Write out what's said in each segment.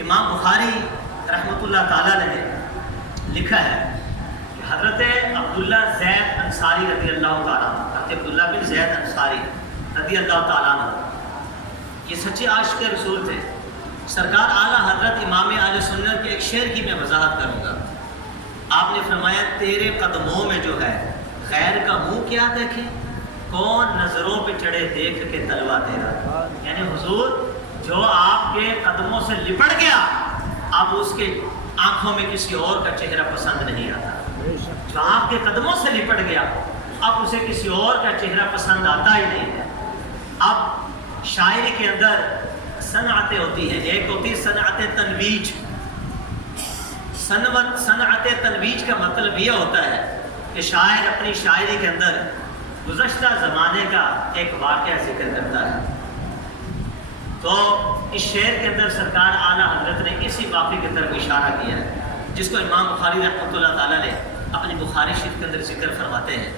امام بخاری رحمۃ اللہ تعالیٰ نے لکھا ہے کہ حضرت عبداللہ زید انصاری رضی اللہ تعالیٰ عنہ، حضرت عبداللہ بن زید انصاری رضی اللہ تعالیٰ عنہ یہ سچے عاشق رسول تھے۔ سرکار اعلیٰ حضرت امام اہل سنت کے ایک شعر کی میں وضاحت کروں گا۔ آپ نے فرمایا تیرے قدموں میں جو ہے غیر کا منہ کیا دیکھے، کون نظروں پہ چڑھے دیکھ کے تلوا تیرا۔ یعنی حضور جو آپ کے قدموں سے لپٹ گیا اب اس کے آنکھوں میں کسی اور کا چہرہ پسند نہیں آتا۔ جو آپ کے قدموں سے لپٹ گیا اب اسے کسی اور کا چہرہ پسند آتا ہی نہیں ہے۔ اب شاعری کے اندر صنعتیں ہوتی ہیں، ایک ہوتی ہے صنعت تنویج۔ صنعت تنویج کا مطلب یہ ہوتا ہے کہ شاعر اپنی شاعری کے اندر گزشتہ زمانے کا ایک واقعہ ذکر کرتا ہے۔ تو اس شعر کے اندر سرکار اعلیٰ حضرت نے اسی واقعے کی طرف اشارہ کیا ہے جس کو امام بخاری رحمۃ اللہ تعالیٰ نے اپنی بخاری شریف کے اندر ذکر فرماتے ہیں۔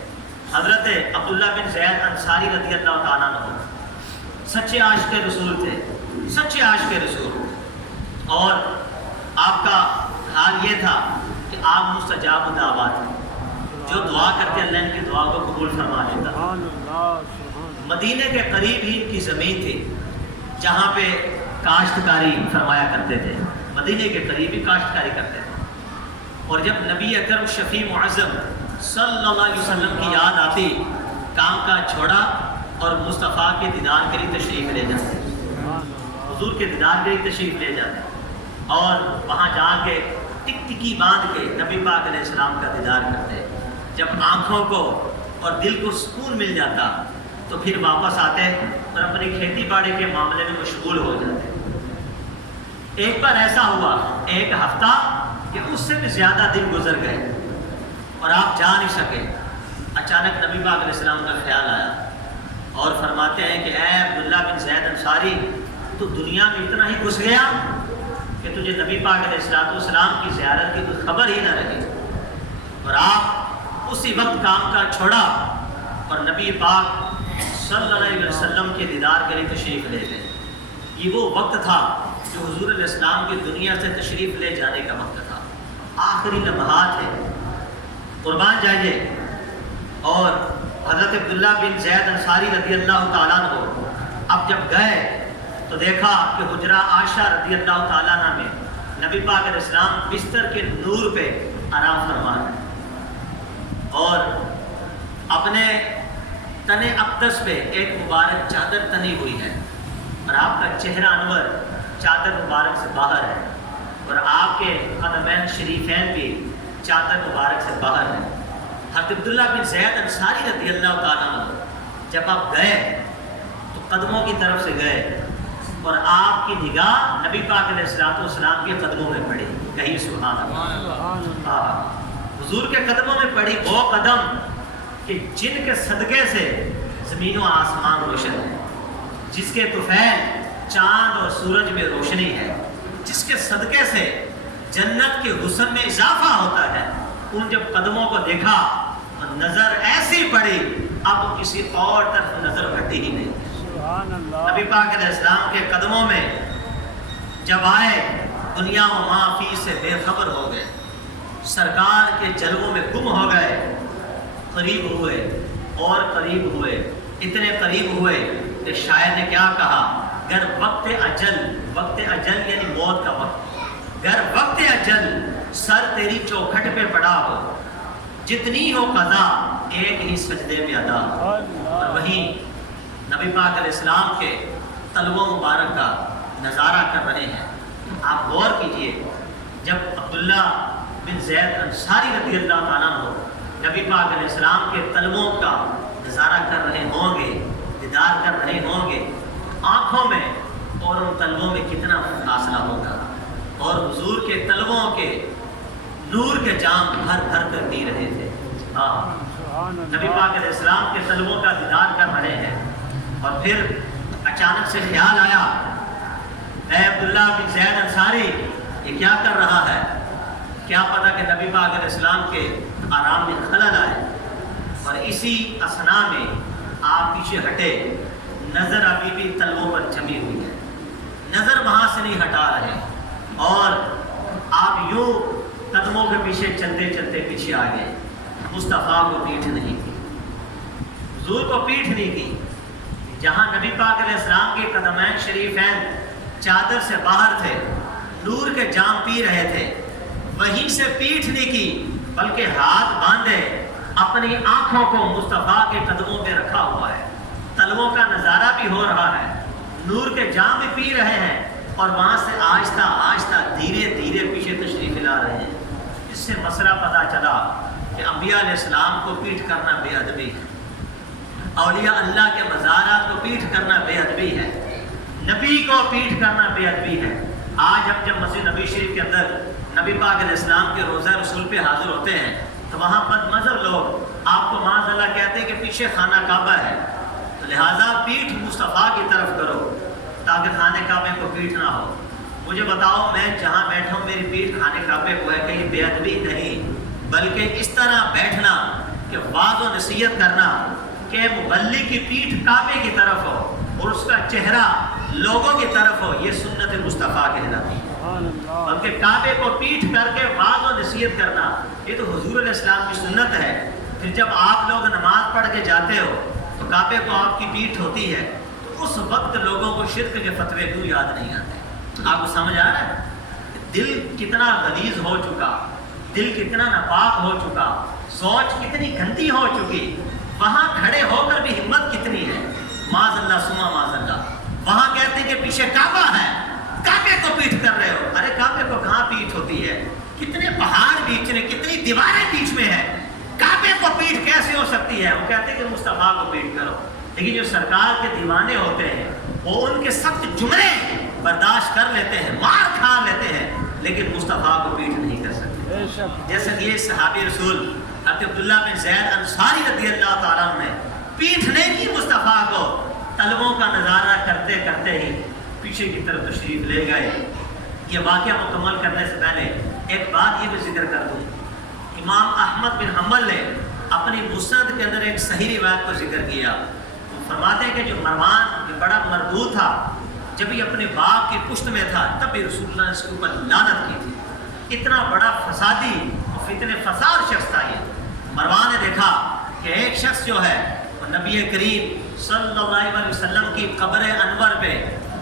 حضرت عبداللہ بن زید انصاری رضی اللہ تعالیٰ عنہ سچے عاشق رسول تھے، سچے عاشق رسول، اور آپ کا حال یہ تھا کہ آپ مستجاب دعوات ہیں، جو دعا کرتے اللہ ان کی دعا کو قبول فرما لیتا۔ مدینے کے قریب ہی ان کی زمین تھی جہاں پہ کاشتکاری فرمایا کرتے تھے، مدینے کے قریب ہی کاشتکاری کرتے تھے۔ اور جب نبی اکرم شفیع معظم صلی اللہ علیہ وسلم کی یاد آتی کام کا چھوڑا اور مصطفیٰ کے دیدار کے لیے تشریف لے جاتے، حضور کے دیدار کے لیے تشریف لے جاتے اور وہاں جا کے ٹک ٹکی باندھ کے نبی پاک علیہ السلام کا دیدار کرتے۔ جب آنکھوں کو اور دل کو سکون مل جاتا تو پھر واپس آتے اور اپنی کھیتی باڑی کے معاملے میں مشغول ہو جاتے۔ ایک بار ایسا ہوا، ایک ہفتہ کہ اس سے بھی زیادہ دن گزر گئے اور آپ جا نہیں سکے۔ اچانک نبی پاک علیہ السلام کا خیال آیا اور فرماتے ہیں کہ اے عبداللہ بن زید انصاری، تو دنیا میں اتنا ہی گھس گیا کہ تجھے نبی پاک علیہ السلام کی زیارت کی کوئی خبر ہی نہ رہی۔ اور آپ اسی وقت کام کا چھوڑا اور نبی پاک صلی اللہ علیہ وسلم کے دیدار کے لیے تشریف لے گئے۔ یہ وہ وقت تھا جو حضور علیہ السلام کی دنیا سے تشریف لے جانے کا وقت تھا، آخری لمحات ہے، قربان جائیے۔ اور حضرت عبداللہ بن زید انصاری رضی اللہ تعالیٰ عنہ اب جب گئے تو دیکھا کہ حجرہ عائشہ رضی اللہ تعالیٰ عنہ میں نبی پاک علیہ السلام بستر کے نور پہ آرام فرما رہے ہیں اور اپنے تن اقدس پہ ایک مبارک چادر تنی ہوئی ہے اور آپ کا چہرہ انور چادر مبارک سے باہر ہے اور آپ کے قدمین شریفین بھی چادر مبارک سے باہر ہے۔ حضرت عبداللہ بن زید انصاری رضی اللہ تعالیٰ عنہ جب آپ گئے تو قدموں کی طرف سے گئے اور آپ کی نگاہ نبی پاک علیہ السلام کے قدموں میں پڑی۔ کہیں سبحان اللہ، حضور کے قدموں میں پڑی وہ قدم کہ جن کے صدقے سے زمین و آسمان روشن ہے، جس کے طفیل چاند اور سورج میں روشنی ہے، جس کے صدقے سے جنت کے حسن میں اضافہ ہوتا ہے، ان جب قدموں کو دیکھا اور نظر ایسی پڑی اب کسی اور طرف نظر ہٹی ہی نہیں۔ نبی پاک علیہ السلام کے قدموں میں جب آئے دنیا و ما فی سے بے خبر ہو گئے، سرکار کے جلووں میں گم ہو گئے، قریب ہوئے اور قریب ہوئے، اتنے قریب ہوئے کہ شاعر نے کیا کہا، گر وقت اجل یعنی موت کا وقت، گر وقت اجل سر تیری چوکھٹ پہ پڑا ہو، جتنی ہو قضا ایک ہی سجدے میں ادا۔ اور وہیں نبی پاک علیہ السلام کے تلووں مبارک کا نظارہ کر رہے ہیں۔ آپ غور کیجئے، جب عبداللہ بن زید انصاری رضی اللہ تعالیٰ عنہ نبی پاک علیہ السلام کے تلووں کا نظارہ کر رہے ہوں گے، دیدار کر رہے ہوں گے، آنکھوں میں اور ان تلووں میں کتنا فاصلہ ہوگا، اور حضور کے تلووں کے نور کے جام بھر بھر کر پی رہے تھے۔ نبی پاک علیہ السلام کے تلووں کا دیدار کر رہے ہیں اور پھر اچانک سے خیال آیا، اے عبداللہ بن زید انصاری یہ کیا کر رہا ہے؟ کیا پتہ کہ نبی پاک علیہ السلام کے آرام میں خلل آئے۔ اور اسی اثنا میں آپ پیچھے ہٹے، نظر ابھی بھی تلووں پر جمی ہوئی ہے، نظر وہاں سے نہیں ہٹا رہے اور آپ یوں قدموں کے پیچھے چلتے چلتے پیچھے آ گئے. مصطفیٰ کو پیٹھ نہیں کی، حضور کو پیٹھ نہیں کی. جہاں نبی پاک علیہ السلام کے قدمین شریفین چادر سے باہر تھے، نور کے جام پی رہے تھے، وہیں سے پیٹھ نہیں کی بلکہ ہاتھ باندھے اپنی آنکھوں کو مصطفیٰ کے قدموں پہ رکھا ہوا ہے. تلووں کا نظارہ بھی ہو رہا ہے، نور کے جام بھی پی رہے ہیں، اور وہاں سے آہستہ آہستہ دھیرے دھیرے پیچھے تشریف لا رہے ہیں. اس سے مسئلہ پتہ چلا کہ انبیاء علیہ السلام کو پیٹھ کرنا بے ادبی ہے، اولیاء اللہ کے مزارات کو پیٹھ کرنا بے ادبی ہے، نبی کو پیٹھ کرنا بے ادبی ہے. آج ہم جب مسجد نبی شریف کے اندر نبی پاک علیہ السلام کے روضہ رسول پہ حاضر ہوتے ہیں تو وہاں بد مذہب لوگ آپ کو معاذ اللہ کہتے ہیں کہ پیچھے خانہ کعبہ ہے، تو لہٰذا پیٹھ مصطفیٰ کی طرف کرو تاکہ خانہ کعبے کو پیٹھ نہ ہو. مجھے بتاؤ، میں جہاں بیٹھا ہوں میری پیٹھ خانہ کعبے کو ہے، کہیں بے ادبی نہیں، بلکہ اس طرح بیٹھنا کہ واضح و نصیحت کرنا کہ مبلغ کی پیٹھ کعبے کی طرف ہو اور اس کا چہرہ لوگوں کی طرف ہو، یہ سنت مصطفیٰ کہلاتی ہے. بلکہ کعبے کو پیٹھ کر کے واضح و نصیحت کرنا یہ تو حضور علیہ السلام کی سنت ہے. پھر جب آپ لوگ نماز پڑھ کے جاتے ہو تو کعبے کو آپ کی پیٹھ ہوتی ہے، تو اس وقت لوگوں کو شرک کے فتوے کیوں یاد نہیں آتے؟ آپ کو سمجھ آ رہا ہے؟ دل کتنا غلیظ ہو چکا، دل کتنا ناپاک ہو چکا، سوچ کتنی گندی ہو چکی، وہاں کھڑے ہو کر بھی ہمت کتنی ہے. معاذ اللہ سما معاذ اللہ. وہاں کہتے ہیں کہ پیچھے کعبہ ہے، کعبے کو پیٹھ کر رہے ہو. ارے کعبے کو کہاں پیٹھ ہوتی ہے؟ کتنے پہاڑ بیچ میں، کتنی دیواریں بیچ میں ہے، کعبے کو پیٹھ کیسے ہو سکتی ہے؟ وہ کہتے ہیں کہ مصطفیٰ کو پیٹھ کرو. لیکن جو سرکار کے دیوانے ہوتے ہیں وہ ان کے سخت جملے برداشت کر لیتے ہیں، مار کھا لیتے ہیں، لیکن مصطفیٰ کو پیٹھ نہیں کر سکتے. جیسے کہ یہ صحابی رسول حضرت عبداللہ بن زید انصاری رضی اللہ تعالیٰ عنہ نے پیٹھنے کی مصطفیٰ کو طلبوں کا نظارہ کرتے کرتے ہی پیچھے کی طرف تشریف لے گئے. یہ واقعہ مکمل کرنے سے پہلے ایک بات یہ بھی ذکر کر دوں. امام احمد بن حنبل نے اپنی مسند کے اندر ایک صحیح روایت کو ذکر کیا. وہ فرماتے ہیں کہ جو مروان جو بڑا مردود تھا، جب یہ اپنے باپ کی پشت میں تھا تب بھی رسول اللہ نے اس کے اوپر لعنت کی تھی. اتنا بڑا فسادی اور فتنے فساد شخص تھا یہ. مروان نے دیکھا کہ ایک شخص جو ہے وہ نبی کریم صلی اللہ علیہ وسلم کی قبر انور پہ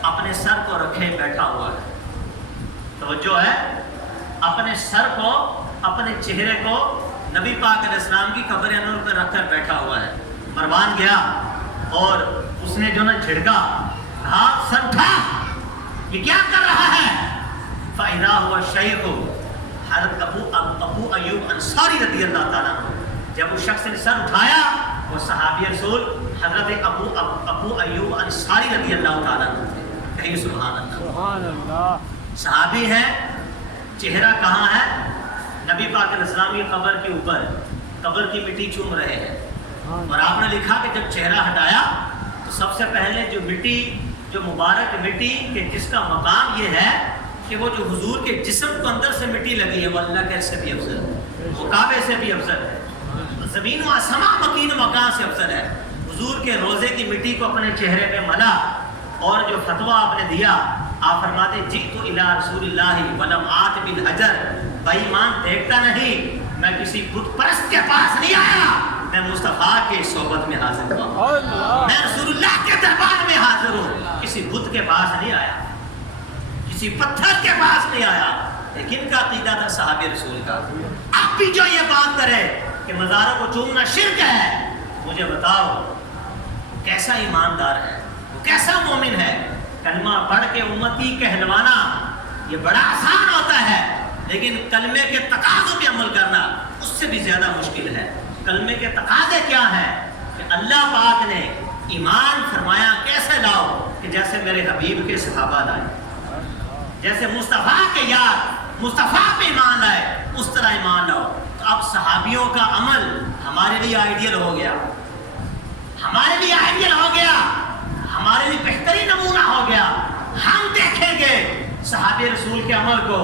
اپنے سر کو رکھے بیٹھا ہوا ہے. توجہ ہے، اپنے سر کو، اپنے چہرے کو نبی پاک علیہ السلام کی قبر انور پہ رکھ کر بیٹھا ہوا ہے. مروان گیا اور اس نے جو نا جھڑکا، کہا سر اٹھا، یہ کیا کر رہا ہے؟ فَإِذَا هُوَ الشَّيْخُ حضرت ابو ایوب انصاری رضی اللہ تعالیٰ عنہ. جب اس شخص نے سر اٹھایا وہ صحابی رسول حضرت ابو ایوب انصاری رضی اللہ تعالیٰ عنہ تھے. کہیں سبحان اللہ. سبحان اللہ. صحابی ہے، چہرہ کہاں ہے؟ نبی پاک علیہ السلام کی قبر کے اوپر، قبر کی مٹی چوم رہے ہیں. اور آپ نے لکھا کہ جب چہرہ ہٹایا تو سب سے پہلے جو مٹی، جو مبارک مٹی کہ جس کا مقام یہ ہے کہ وہ جو حضور کے جسم کو اندر سے مٹی لگی ہے وہ اللہ کے سے بھی افضل ہے، وہ کعبے سے بھی افضل ہے، زمین و آسمان مکین و مکان سے افضل ہے. حضور کے روزے کی مٹی کو اپنے چہرے پہ ملا اور جو فتویٰ آپ نے دیا، آپ فرماتے جئت الی رسول اللہ ولم آت بالحجر. بھائی ایمان دیکھتا نہیں، میں کسی بت پرست کے پاس نہیں آیا، میں مصطفیٰ کی صحبت میں حاضر ہوں، میں رسول اللہ کے دربار میں حاضر ہوں، کسی بت کے پاس نہیں آیا، کسی پتھر کے پاس نہیں آیا. لیکن کا عقیدہ تھا صحابی رسول کا. آپ بھی جو یہ بات کرے کہ مزاروں کو چومنا شرک ہے، مجھے بتاؤ کیسا ایماندار ہے، وہ کیسا مومن ہے. کلمہ پڑھ کے امتی کہلوانا یہ بڑا آسان ہوتا ہے، لیکن کلمے کے تقاضوں پہ عمل کرنا اس سے بھی زیادہ مشکل ہے. کلمے کے تقاضے کیا ہیں کہ اللہ پاک نے ایمان فرمایا کیسے لاؤ کہ جیسے میرے حبیب کے صحابہ لائے، جیسے مصطفیٰ کے یار مصطفیٰ پہ ایمان لائے اس طرح ایمان لاؤ. تو اب صحابیوں کا عمل ہمارے لیے آئیڈیل ہو گیا، ہمارے لیے آئیڈیل ہو گیا، ہمارے لیے بہترین نمونہ ہو گیا. ہم دیکھیں گے صحابی رسول کے عمل کو.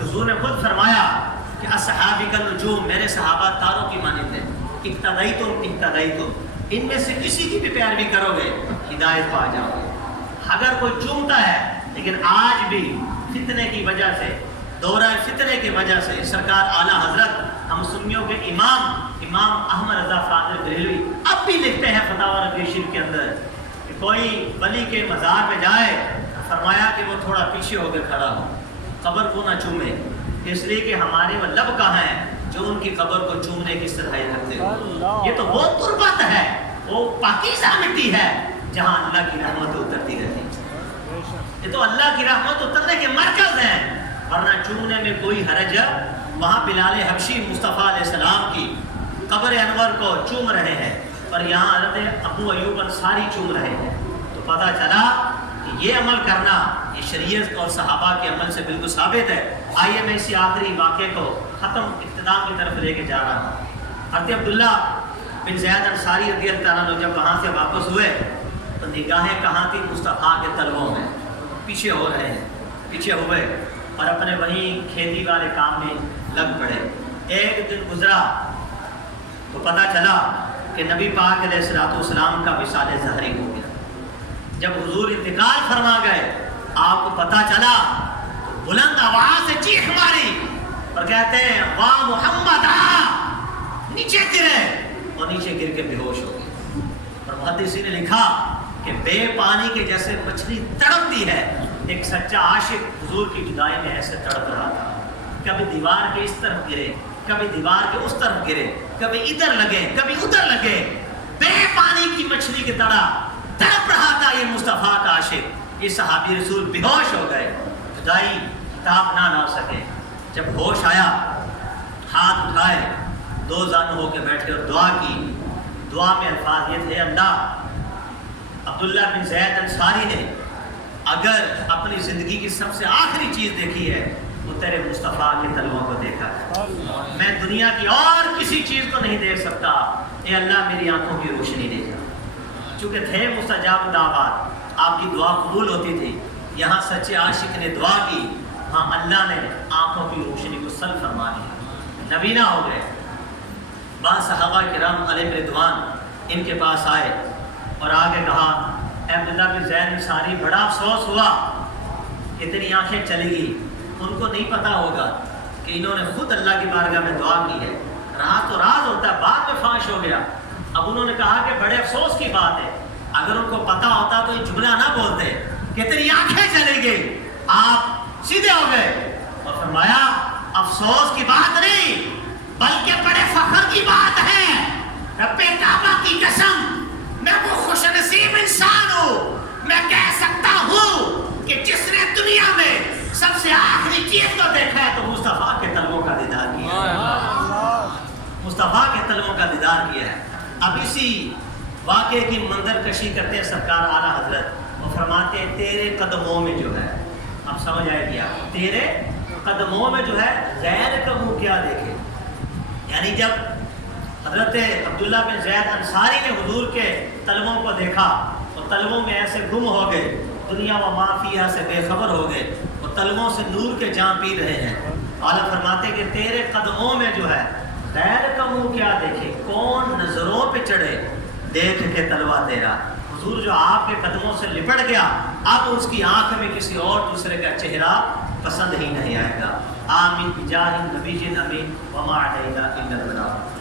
حضور نے خود فرمایا کہ اصحابی کا نجوم، میرے صحابہ تاروں کی مانند ہیں، اقتدیتم ان میں سے کسی کی بھی پیروی کرو گے ہدایت پا جاؤ گے. اگر کوئی چومتا ہے لیکن آج بھی فتنے کی وجہ سے، دورہ فتنے کی وجہ سے سرکار اعلیٰ حضرت ہم سنیوں کے امام احمد رضا فاضل بریلوی اب بھی لکھتے ہیں فتاوی رضویہ شریف کے اندر کہ کوئی ولی کے مزار پہ جائے، فرمایا کہ وہ تھوڑا پیچھے ہو کے کھڑا ہو، قبر کو نہ چومے، اس لیے کہ ہمارے وہ لب کہاں ہیں جو ان کی قبر کو چومنے کی صلاحیت رکھتے ہو۔ یہ تو وہ تربت ہے، وہ پاکیزہ مٹی ہے جہاں اللہ کی رحمت اترتی رہتی ہے۔ یہ تو اللہ کی رحمت اترنے کے مرکز ہیں، ورنہ چومنے میں کوئی حرج ہے۔ وہاں بلال حبشی مصطفیٰ علیہ السلام کی قبر انور کو چوم رہے ہیں، اور یہاں حضرت ابو ایوب انصاری چوم رہے ہیں، تو پتہ چلا کہ یہ عمل کرنا یہ شریعت اور صحابہ کے عمل سے بالکل ثابت ہے۔ آئیے میں اسی آخری واقعے کو ختم اختتام کی طرف لے کے جا رہا ہوں۔ حضرت عبداللہ بن زید انصاری رضی اللہ عنہ جب وہاں سے واپس ہوئے تو نگاہیں کہاں تھی؟ مصطفیٰ کے تلووں میں، پیچھے ہو رہے ہیں، پیچھے ہوئے اور اپنے وہیں کھیتی والے کام میں لگ پڑے۔ ایک دن گزرا تو پتہ چلا کہ نبی پاک علیہ الصلوۃ والسلام کا وصال ظاہری ہو گیا۔ جب حضور انتقال فرما گئے، آپ کو پتہ چلا تو بلند آواز سے چیخ ماری اور کہتے ہیں واہ محمد آ، نیچے گرے، اور نیچے گر کے بے ہوش ہو گئے۔ اور محدثین نے لکھا کہ بے پانی کے جیسے مچھلی تڑپتی ہے، ایک سچا عاشق حضور کی جدائی میں ایسے تڑپ رہا تھا۔ کبھی دیوار کے اس طرف گرے، کبھی دیوار کے اس طرف گرے، کبھی ادھر لگے کبھی ادھر لگے، بے پانی کی مچھلی کی طرح تڑپ رہا تھا یہ مصطفیٰ کا عاشق۔ یہ صحابی رسول بے ہوش ہو گئے، جدائی کتاب نہ لا سکے۔ جب ہوش آیا، ہاتھ اٹھائے، دو زانو ہو کے بیٹھے اور دعا کی۔ دعا میں الفاظ یہ تھے، اللہ عبداللہ بن زید انصاری نے اگر اپنی زندگی کی سب سے آخری چیز دیکھی ہے تو تیرے مصطفیٰ کے تلووں کو دیکھا ہے، میں دنیا کی اور کسی چیز کو نہیں دیکھ سکتا، اے اللہ میری آنکھوں کی روشنی دے جا۔ چونکہ تھے مستجاب دعوات، آپ کی دعا قبول ہوتی تھی۔ یہاں سچے عاشق نے دعا کی، وہاں اللہ نے آنکھوں کی روشنی کو سلب فرما دیا، نبینا ہو گئے۔ بعض صحابہ کرام علیہ رضوان ان کے پاس آئے اور آگے کہا، اے عبداللہ بن زید انصاری بڑا افسوس ہوا کہ تیری آنکھیں چلی گئی۔ ان کو نہیں پتا ہوگا کہ انہوں نے خود اللہ کی بارگاہ میں دعا کی ہے، راز تو راز ہوتا ہے، بعد میں فاش ہو گیا۔ اب انہوں نے کہا کہ بڑے افسوس کی بات ہے، اگر ان کو پتا ہوتا تو یہ جملہ نہ بولتے کہ تیری آنکھیں چلی گئی۔ آپ سیدھے ہو گئے اور فرمایا افسوس کی بات نہیں بلکہ بڑے فخر کی بات ہے، رب کعبہ کی قسم میں وہ خوش نصیب انسان ہوں، میں کہہ سکتا ہوں کہ جس نے دنیا میں سب سے آخری چیز کو دیکھا ہے تو مصطفیٰ کے تلووں کا دیدار کیا ہے، مصطفیٰ کے تلووں کا دیدار کیا ہے۔ اب اسی واقعے کی منظر کشی کرتے ہیں سرکار اعلیٰ حضرت، وہ فرماتے ہیں تیرے قدموں میں جو ہے، اب سمجھ آئے گیا، تیرے قدموں میں جو ہے غیر کا منہ کیا دیکھے۔ یعنی جب حضرت عبداللہ بن زید انصاری نے حضور کے تلووں کو دیکھا تو تلووں میں ایسے گم ہو گئے، دنیا و ما فیہا سے بے خبر ہو گئے، وہ تلووں سے نور کے جام پی رہے ہیں۔ اعلیٰ فرماتے کہ تیرے قدموں میں جو ہے غیر کا منہ کیا دیکھے، کون نظروں پہ چڑھے دیکھ کے تلوا تیرا۔ حضور جو آپ کے قدموں سے لپٹ گیا، اب اس کی آنکھ میں کسی اور دوسرے کا چہرہ پسند ہی نہیں آئے گا۔ آمین بجاہ النبی امین وما علینا الا البلاغ۔